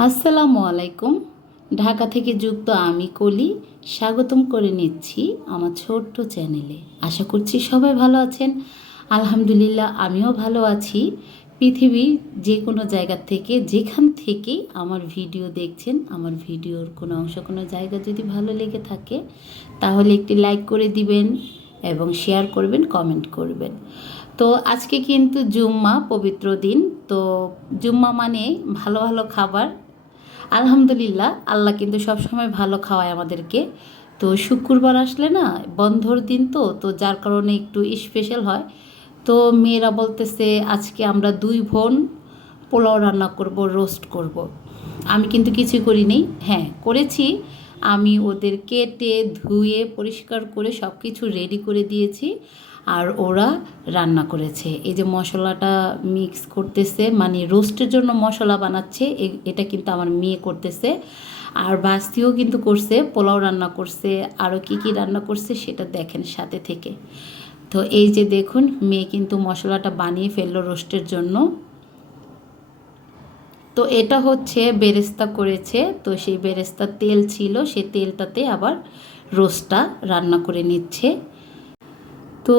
আসসালামু আলাইকুম। ঢাকা থেকে যুক্ত আমি কলি স্বাগতম করে নিচ্ছি আমার ছোট্ট চ্যানেলে। আশা করছি সবাই ভালো আছেন। আলহামদুলিল্লাহ আমিও ভালো আছি। পৃথিবীর যে কোনো জায়গা থেকে যেখান থেকেই আমার ভিডিও দেখছেন, আমার ভিডিওর কোনো অংশ কোনো জায়গা যদি ভালো লেগে থাকে তাহলে একটি লাইক করে দিবেন এবং শেয়ার করবেন, কমেন্ট করবেন। তো আজকে কিন্তু জুম্মা, পবিত্র দিন। তো জুম্মা মানে ভালো ভালো খাবার। আলহামদুলিল্লাহ আল্লাহ কিন্তু সবসময় ভালো খাওয়ায় আমাদেরকে। তো শুক্রবার আসলে না, বন্ধর দিন, তো যার কারণে একটু স্পেশাল হয়। তো মেয়েরা বলতেছে আজকে আমরা দুই বোন পোলাও রান্না করব, রোস্ট করব। আমি কিন্তু কিছুই করিনি। হ্যাঁ, করেছি। আমি ওদের কেটে ধুয়ে পরিষ্কার করে সব কিছু রেডি করে দিয়েছি, আর ওরা রান্না করেছে। এই যে মশলাটা মিক্স করতেছে, মানে রোস্টের জন্য মশলা বানাচ্ছে, এটা কিন্তু আমার মেয়ে করতেছে। আর বাস্তিও কিন্তু করছে, পোলাও রান্না করছে, আরও কী কী রান্না করছে সেটা দেখেন সাথে থেকে। তো এই যে দেখুন, মেয়ে কিন্তু মশলাটা বানিয়ে ফেললো রোস্টের জন্য। তো এটা হচ্ছে বেরেস্তা করেছে, তো সেই বেরেস্তার তেল ছিল, সেই তেলটাতে আবার রোস্টটা রান্না করে নিচ্ছে। তো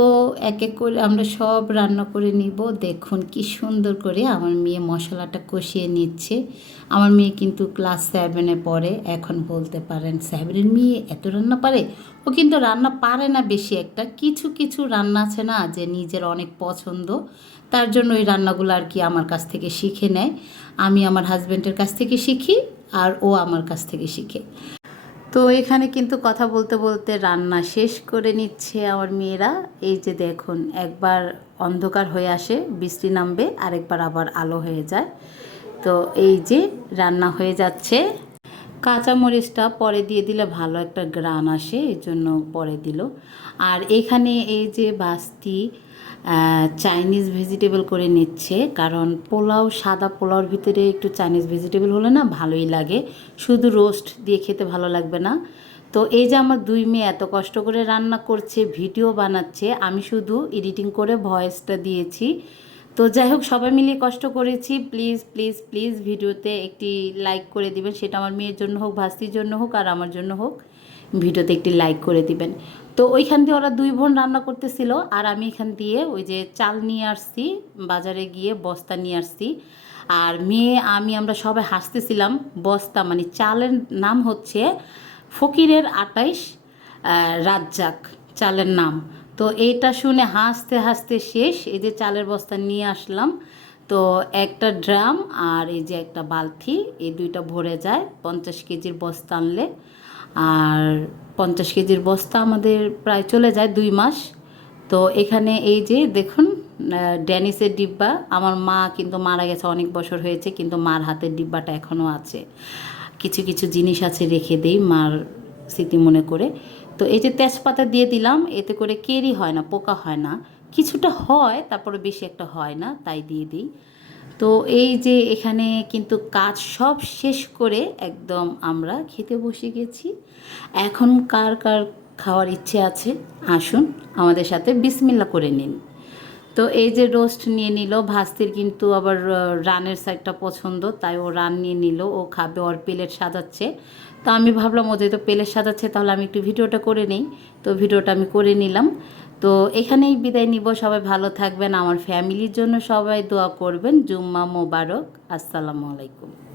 এক এক করে আমরা সব রান্না করে নিব। দেখুন কি সুন্দর করে আমার মেয়ে মশলাটা কষিয়ে নিচ্ছে। আমার মেয়ে কিন্তু ক্লাস 7-এ পড়ে। এখন বলতে পারেন 7-এর মেয়ে এত রান্না পারে? ও কিন্তু রান্না পারে না বেশি একটা, কিছু কিছু রান্না আছে না যে নিজের অনেক পছন্দ, তার জন্য ওই রান্নাগুলো আর কি আমার কাছ থেকে শিখে নেয়। আমি আমার হাজব্যান্ডের কাছ থেকে শিখি, আর ও আমার কাছ থেকে শিখে। তো এখানে কিন্তু কথা বলতে বলতে রান্না শেষ করে নিচ্ছে আমার মেয়েরা। এই যে দেখুন, একবার অন্ধকার হয়ে আসে, বৃষ্টি নামবে, আরেকবার আবার আলো হয়ে যায়। তো এই যে রান্না হয়ে যাচ্ছে। কাঁচামরিচটা পরে দিয়ে দিলে ভালো একটা গ্রান আসে, এই জন্য পরে দিল। আর এখানে এই যে বাস্তি চাইনিজ ভেজিটেবল করে নিচ্ছে, কারণ পোলাও, সাদা পোলাওর ভিতরে একটু চাইনিজ ভেজিটেবল হলে না ভালোই লাগে, শুধু রোস্ট দিয়ে খেতে ভালো লাগবে না। তো এই যে আমার দুই মেয়ে এত কষ্ট করে রান্না করছে, ভিডিও বানাচ্ছে, আমি শুধু এডিটিং করে ভয়েসটা দিয়েছি। তো যাই হোক, সবাই মিলে কষ্ট করেছি। প্লিজ প্লিজ প্লিজ ভিডিওতে একটি লাইক করে দিবেন, সেটা আমার মেয়ের জন্য হোক, ভাস্তির জন্য হোক, আর আমার জন্য হোক। ভিডিওতে একটি লাইক করে দিবেন। তো ওইখান দিয়ে ওরা দুই বোন রান্না করতেছিল, আর আমি এখান দিয়ে ওই যে চাল নিয়ে আসছি, বাজারে গিয়ে বস্তা নিয়ে আসছি। আর মেয়ে আমরা সবাই হাসতেছিলাম। বস্তা মানে চালের নাম হচ্ছে ফকিরের 28 রাজ্জাক চালের নাম। তো এইটা শুনে হাসতে হাসতে শেষ। এই যে চালের বস্তা নিয়ে আসলাম। তো একটা ড্রাম আর এই যে একটা বালতি, এই দুইটা ভরে যায় 50 কেজির বস্তা আনলে। আর 50 কেজির বস্তা আমাদের প্রায় চলে যায় 2 মাস। তো এখানে এই যে দেখুন, ড্যানিসের ডিব্বা। আমার মা কিন্তু মারা গেছে, অনেক বছর হয়েছে, কিন্তু মার হাতের ডিব্বাটা এখনও আছে। কিছু কিছু জিনিস আছে রেখে দেই মার স্মৃতি মনে করে। তো এই যে তেজপাতা দিয়ে দিলাম, এতে করে কেরি হয় না, পোকা হয় না। কিছুটা হয়, তারপরে বেশি একটা হয় না, তাই দিয়ে দিই। তো এই যে এখানে কিন্তু কাজ সব শেষ করে একদম আমরা খেতে বসে গেছি। এখন কার কার খাওয়ার ইচ্ছে আছে আসুন আমাদের সাথে বিসমিল্লা করে নিন। তো এই যে রোস্ট নিয়ে নিল, ভাস্তির কিন্তু আবার রানের সাইডটা পছন্দ, তাই ও রান নিয়ে নিল, ও খাবে, ওর প্লেট সাজাচ্ছে। তো আমি ভাবলাম ও যেহেতু প্লেট সাজাচ্ছে তাহলে আমি একটু ভিডিওটা করে নিই। তো ভিডিওটা আমি করে নিলাম। তো এখানেই বিদায় নিব। সবাই ভালো থাকবেন, আমার ফ্যামিলির জন্য সবাই দোয়া করবেন। জুম্মা মোবারক। আসসালামু আলাইকুম।